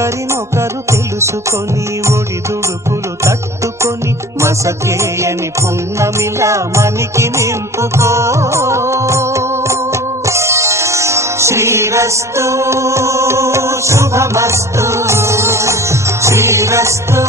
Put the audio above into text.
ఒకరినొకరు తెలుసుకొని ఒడిదుడుకులు తట్టుకొని మసకేయని పున్నమిలా మనికి నింపుకో. శ్రీరస్తు శుభమస్తు, శ్రీరస్తు